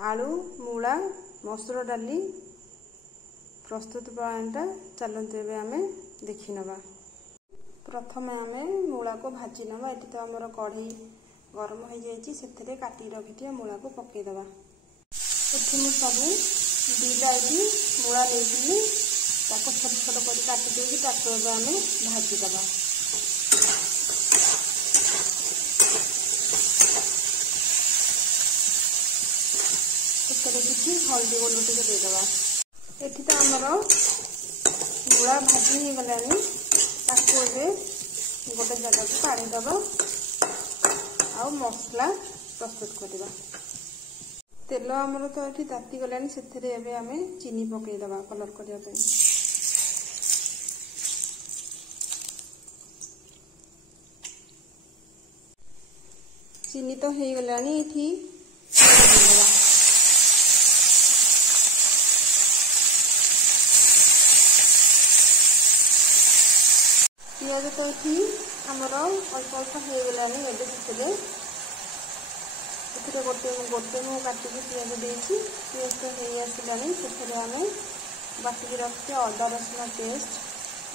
आलू मूला मसूर डाली प्रस्तुत प्रणालीटा चलते एवं आम देखी नवा। प्रथम आम मूला को भाजी नवा। ये तो आमर कढ़ी गरम हो जाए काटी रखी मूला को पकईदवा। ये सब दीटा ये मूला नहीं छोट छोट कर काटी देगी आम भाजीदवा। किसी हल्दी गुंड टे देदवा। ये तो आमर मूला भाजी हो गलानी गोटे जगह को पानी दबा आ मसला प्रस्तुत करवा। तेल आमर तो ये ताती गलानी से आम चीनी पकईदवा कलर करने। चीनी तो हो गलानी ये पियाज तो ये आमर अल्प अल्प हो गलानी। गोटे गोटे मु काटिक पियाज देती पेस्ट हो आसानी से आम बाटिक रखते अदा रसुण पेस्ट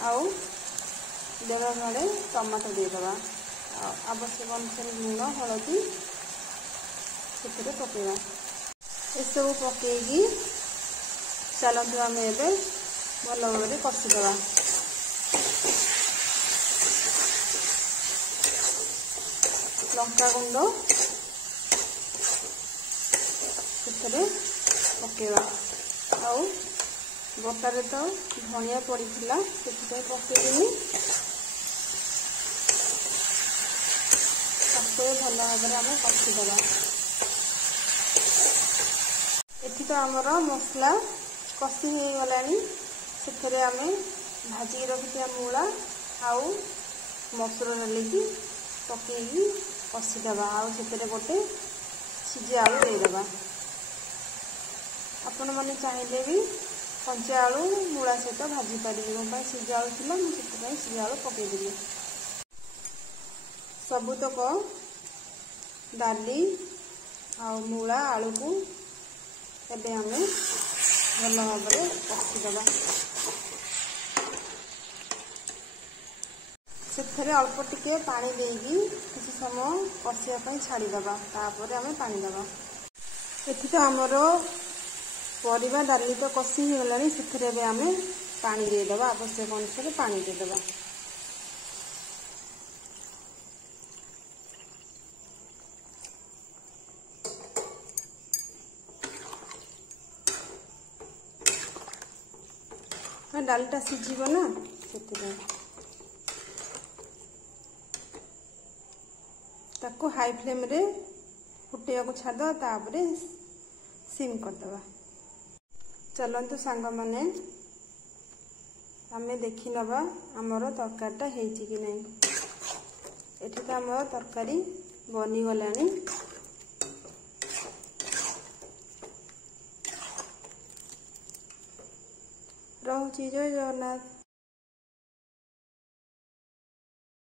आउ 1.5 भाड़े टमाटो देदवा। आवश्यक अनुसार लुण हलदी से पकेवा। एसबू पकईकी चलतु आम एवं भल भाव कषिदवा। लंका गुंड से पकेवा। आउ बटारे तो धनिया पड़ीला से पकईदेनी भल भाव आम कषिदवा। ये तो आमर मसला कषि हो गलानी से आम भाजिक रखी मूला आउ मसूर डालिकी पकईकी कषिदवा। आउ से गोटे सिझा आलू देदवा। आपण मैंने चाहिए भी कंचा आलू मूला सहित भाजी पारे। मो सिझा आलू थी मुझे सिझा आलू पकईदेली। सबुतक डाली आ मूला आलू को एबे आम भल भाव कषिदवा। से अल्प टिके पानी देगी किसी समय कषियापी छाड़ीदवा। तापर आम पानी दवा। ये तो आमर परिवा डाली तो कषि हो गलानी से आम पानी देदवा। आवश्यक अनुसार पानी देदवा। डालटा सीझीब ना से हाई फ्लेम रे फुटे को छाड़ तापर सिम करदवा। चलतु सांग माने आम देखी नवा आमर तरकारीटा होइछि कि नहीं। एठी तो आमर तरकारी बनी गलानी। रहुछि। जय जगन्नाथ।